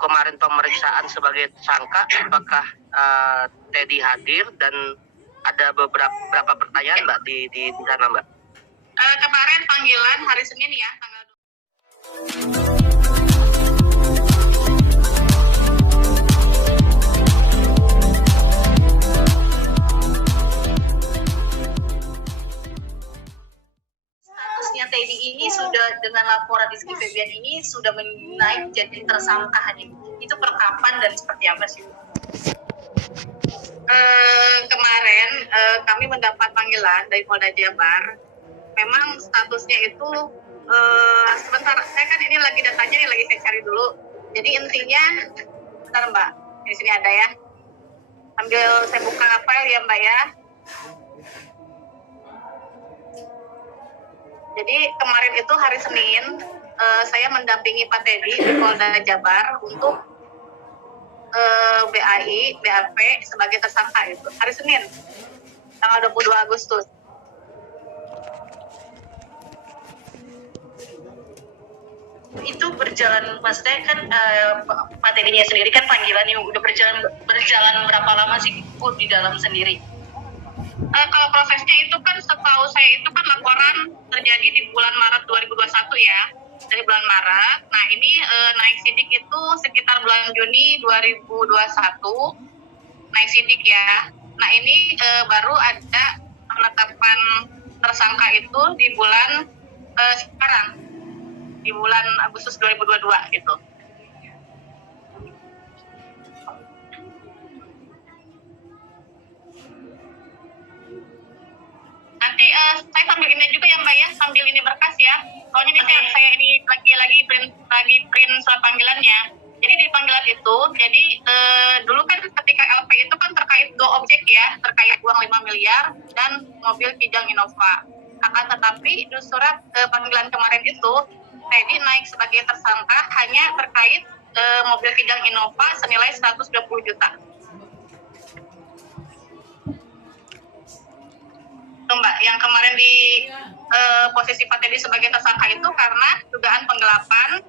kemarin pemeriksaan sebagai tersangka, apakah Teddy hadir dan ada beberapa pertanyaan Mbak di sana Mbak? Kemarin panggilan hari Senin ya, tanggal 20. Teddy ini sudah dengan laporan Rizky Febian ini sudah naik jadi tersangka hari ini. Itu per kapan dan seperti apa sih? Kemarin kami mendapat panggilan dari Polda Jabar. Memang statusnya itu sebentar, saya kan ini lagi datanya nih, lagi saya cari dulu. Jadi intinya, bentar Mbak, di sini ada ya. Sambil saya buka file ya Mbak ya. Jadi kemarin itu hari Senin, saya mendampingi Pak Teddy di Polda Jabar untuk BAI, BAP sebagai tersangka itu. Hari Senin, tanggal 22 Agustus. Itu berjalan, maksudnya kan Pak Teddy-nya sendiri kan panggilannya udah berjalan berapa lama sih Bu di dalam sendiri? Kalau prosesnya itu kan setahu saya itu kan laporan terjadi di bulan Maret 2021 ya, dari bulan Maret. Nah ini naik sidik itu sekitar bulan Juni 2021 naik sidik ya. Nah ini baru ada penetapan tersangka itu di bulan sekarang, di bulan Agustus 2022 gitu. Nanti saya sambil ini juga ya Mbak ya, sambil ini berkas ya. Soalnya ini saya ini lagi print surat panggilannya. Jadi di panggilan itu, jadi dulu kan ketika LP itu kan terkait 2 objek ya, terkait uang 5 miliar dan mobil Kijang Innova. Akan tetapi di surat panggilan kemarin itu, Teddy naik sebagai tersangka hanya terkait mobil Kijang Innova senilai 120 juta. Mbak, yang kemarin di posisi Pak Teddy sebagai tersangka itu karena dugaan penggelapan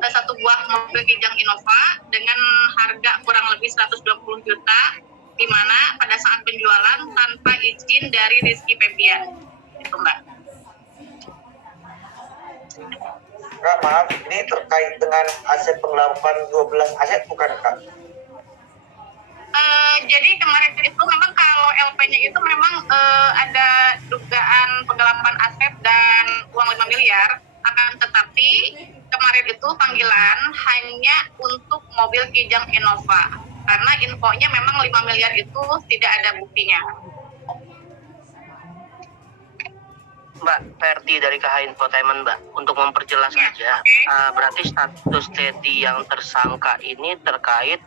satu buah mobil Kijang Innova dengan harga kurang lebih 120 juta, di mana pada saat penjualan tanpa izin dari Rizky Febian. Itu Mbak. Kak, maaf, ini terkait dengan aset penggelapan 12 aset bukan Kak? Jadi kemarin itu memang kalau LP-nya itu memang ada dugaan penggelapan aset dan uang 5 miliar, akan tetapi kemarin itu panggilan hanya untuk mobil Kijang Innova karena infonya memang 5 miliar itu tidak ada buktinya. Mbak Ferdi dari KH Infotainment Mbak, untuk memperjelas aja, berarti status Teddy yang tersangka ini terkait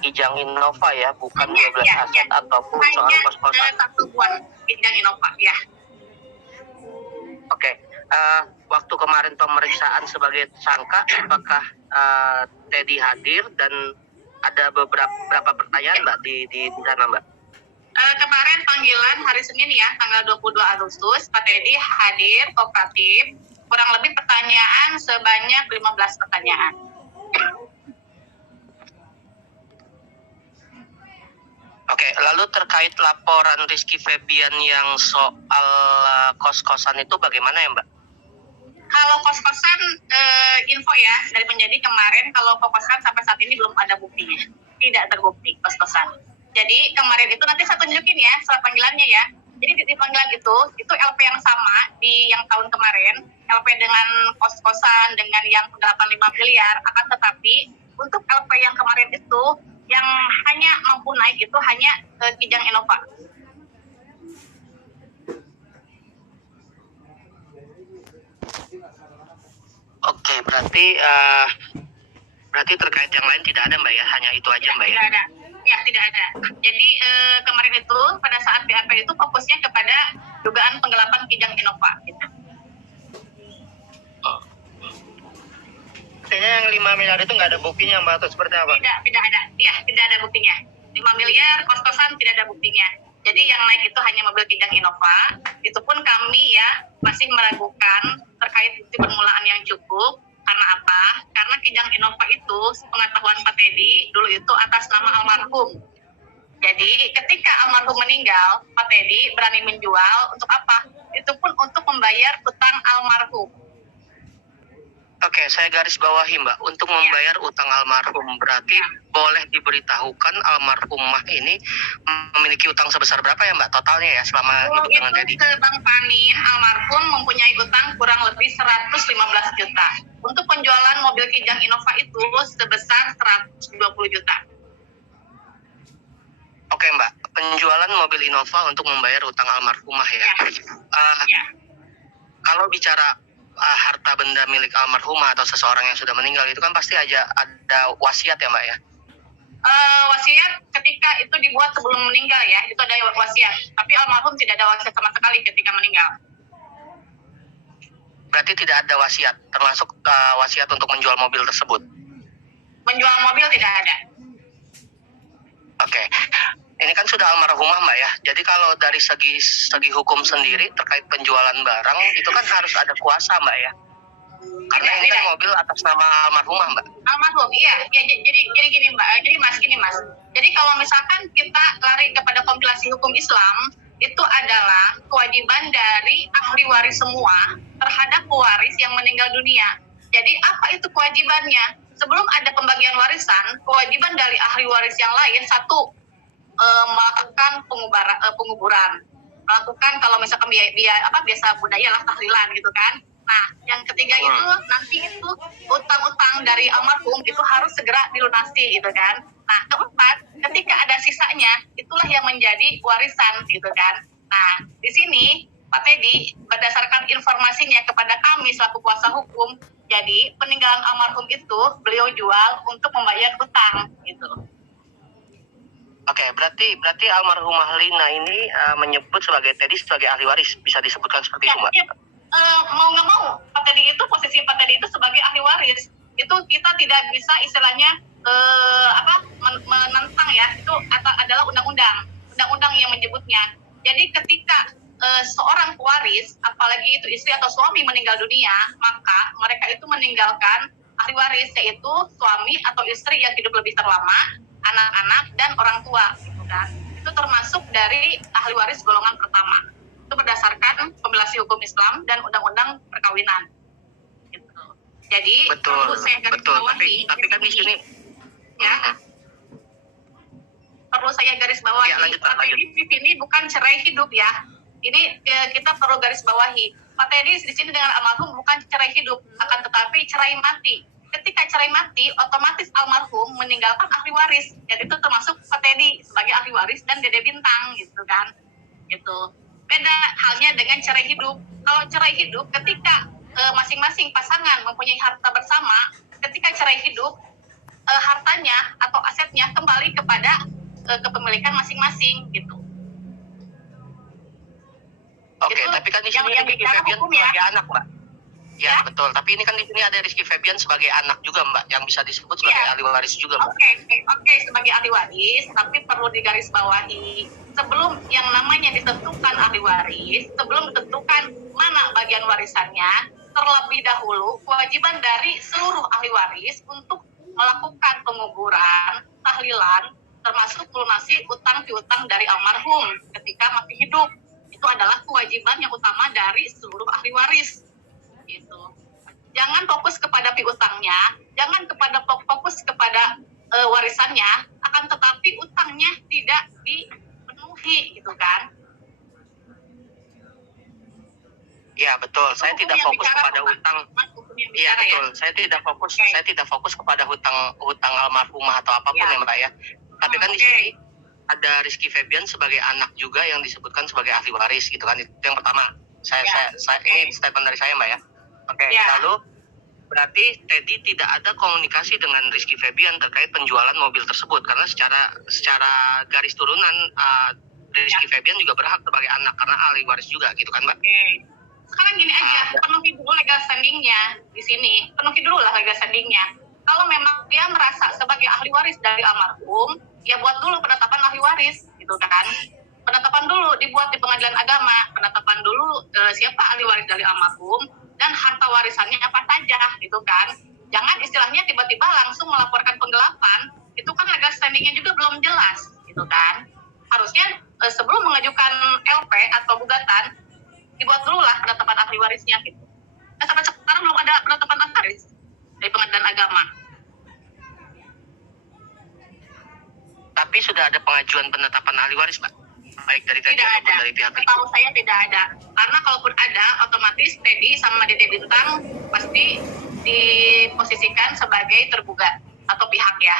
Kijang Innova ya, bukan 12 aset ataupun soal kos-kosan. Hanya satu buah Kijang Innova ya. Oke, waktu kemarin pemeriksaan sebagai tersangka, apakah Teddy hadir dan ada beberapa pertanyaan Mbak di sana Mbak? Kemarin panggilan hari Senin ya, tanggal 22 Agustus, Pak Teddy hadir kooperatif, kurang lebih pertanyaan sebanyak 15 pertanyaan. Oke, lalu terkait laporan Rizky Febian yang soal kos-kosan itu bagaimana ya Mbak? Kalau kos-kosan info ya dari penyidik kemarin, kalau kos-kosan sampai saat ini belum ada buktinya, tidak terbukti kos-kosan. Jadi kemarin itu nanti saya tunjukin ya surat panggilannya ya. Jadi di panggilan itu LP yang sama di yang tahun kemarin, LP dengan kos-kosan dengan yang penggelapan 5 miliar, akan tetapi untuk LP yang kemarin itu yang hanya mampu naik itu hanya Kijang Innova. Oke, berarti terkait yang lain tidak ada Mbak ya, hanya itu aja Mbak ya? Tidak ada. Ya, tidak ada. Jadi kemarin itu pada saat BAP itu fokusnya kepada dugaan penggelapan Kijang Innova. Gitu. Artinya yang 5 miliar itu nggak ada buktinya Mbak, atau seperti apa? Tidak ada. Ya, tidak ada buktinya. 5 miliar kos-kosan tidak ada buktinya. Jadi yang naik itu hanya mobil Kijang Innova. Itu pun kami ya masih meragukan terkait bukti permulaan yang cukup. Karena apa? Karena Kijang Innova itu pengetahuan Pak Teddy dulu itu atas nama almarhum. Jadi ketika almarhum meninggal, Pak Teddy berani menjual untuk apa? Itu pun untuk membayar utang almarhum. Oke, saya garis bawahi Mbak, untuk membayar utang almarhum berarti boleh diberitahukan almarhumah ini memiliki utang sebesar berapa ya Mbak totalnya ya selama hidup dengan Teddy? Ke Bang Panin, almarhum mempunyai utang kurang lebih 115 juta. Untuk penjualan mobil Kijang Innova itu sebesar 120 juta. Oke Mbak, penjualan mobil Innova untuk membayar utang almarhumah ya. Kalau bicara harta benda milik almarhumah atau seseorang yang sudah meninggal itu kan pasti aja ada wasiat ya Mbak ya? Wasiat ketika itu dibuat sebelum meninggal ya, itu ada wasiat. Tapi almarhum tidak ada wasiat sama sekali ketika meninggal. Berarti tidak ada wasiat, termasuk wasiat untuk menjual mobil tersebut? Menjual mobil tidak ada. Oke. Ini kan sudah almarhumah Mbak ya, jadi kalau dari segi hukum sendiri terkait penjualan barang itu kan harus ada kuasa Mbak ya, karena ini kan mobil atas nama almarhumah Mbak. Almarhum, iya. Jadi gini Mbak, gini mas. Jadi kalau misalkan kita lari kepada kompilasi hukum Islam, itu adalah kewajiban dari ahli waris semua terhadap pewaris yang meninggal dunia. Jadi apa itu kewajibannya? Sebelum ada pembagian warisan, kewajiban dari ahli waris yang lain satu, melakukan penguburan, melakukan kalau misalkan biasa budaya lah tahlilan gitu kan. Nah, yang ketiga itu nanti itu utang-utang dari almarhum itu harus segera dilunasi gitu kan. Nah, keempat, ketika ada sisanya itulah yang menjadi warisan gitu kan. Nah, di sini Pak Teddy berdasarkan informasinya kepada kami selaku kuasa hukum, jadi peninggalan almarhum itu beliau jual untuk membayar utang gitu. Oke, berarti almarhumah Lina ini menyebut sebagai Teddy sebagai ahli waris, bisa disebutkan seperti itu Mbak? Ya, mau nggak mau, Pak Teddy itu posisi Pak Teddy itu sebagai ahli waris, itu kita tidak bisa istilahnya menentang ya, itu adalah undang-undang yang menyebutnya. Jadi ketika seorang pewaris, apalagi itu istri atau suami meninggal dunia, maka mereka itu meninggalkan ahli waris, yaitu suami atau istri yang hidup lebih terlama, anak-anak dan orang tua gitu kan. Itu termasuk dari ahli waris golongan pertama. Itu berdasarkan kompilasi hukum Islam dan undang-undang perkawinan gitu. Jadi perlu saya garis bawahi, tapi kan di sini ya. Perlu saya garis bawahi, Pak Teddy di sini bukan cerai hidup ya. Ini kita perlu garis bawahi. Pak Teddy di sini dengan almarhum bukan cerai hidup, akan tetapi cerai mati. Ketika cerai mati, otomatis almarhum meninggalkan ahli waris. Jadi itu termasuk Pak Teddy sebagai ahli waris dan Dede Bintang gitu kan. Gitu. Beda halnya dengan cerai hidup. Kalau cerai hidup, ketika masing-masing pasangan mempunyai harta bersama, ketika cerai hidup, hartanya atau asetnya kembali kepada kepemilikan masing-masing gitu. Oke, tapi kan di sini Rizky Febian sebagai anak Mbak. Ya, betul. Tapi ini kan di sini ada Rizky Febian sebagai anak juga Mbak, yang bisa disebut sebagai ahli waris juga Mbak. Oke, sebagai ahli waris, tapi perlu digarisbawahi sebelum yang namanya ditentukan ahli waris, sebelum ditentukan mana bagian warisannya, terlebih dahulu kewajiban dari seluruh ahli waris untuk melakukan penguburan, tahlilan, termasuk melunasi utang piutang dari almarhum ketika masih hidup. Itu adalah kewajiban yang utama dari seluruh ahli waris. Gitu. Jangan fokus kepada piutangnya, jangan fokus kepada warisannya, akan tetapi utangnya tidak dipenuhi gitu kan. Ya betul, saya tidak fokus kepada utang. Iya betul, saya tidak fokus kepada hutang almarhumah atau apapun ya Mbak ya. Tapi kan di sini ada Rizky Febian sebagai anak juga yang disebutkan sebagai ahli waris gitu kan. Itu yang pertama. Ini statement dari saya Mbak ya. Oke. Lalu berarti Teddy tidak ada komunikasi dengan Rizky Febian terkait penjualan mobil tersebut karena secara garis turunan Rizky Febian juga berhak sebagai anak karena ahli waris juga gitu kan Mbak. Sekarang gini aja, penuhi dulu legal standing-nya di sini. Penuhi dulu lah legal standing-nya. Kalau memang dia merasa sebagai ahli waris dari almarhum, ya buat dulu penetapan ahli waris gitu kan. Penetapan dulu dibuat di pengadilan agama, penetapan dulu siapa ahli waris dari almarhum dan harta warisannya apa saja gitu kan. Jangan istilahnya tiba-tiba langsung melaporkan penggelapan, itu kan legal standingnya juga belum jelas, gitu kan. Harusnya sebelum mengajukan LP atau gugatan, dibuat dulu lah penetapan ahli warisnya, gitu. Sampai sekarang belum ada penetapan ahli waris dari Pengadilan Agama. Tapi sudah ada pengajuan penetapan ahli waris, Mbak? Baik dari Teddy Tidak ataupun ada. dari pihak Setahu saya tidak ada. Karena kalaupun ada, otomatis Teddy sama Dede Bintang pasti diposisikan sebagai tergugat atau pihak ya.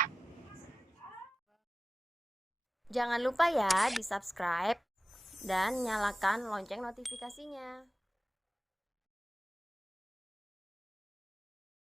Jangan lupa ya di subscribe dan nyalakan lonceng notifikasinya.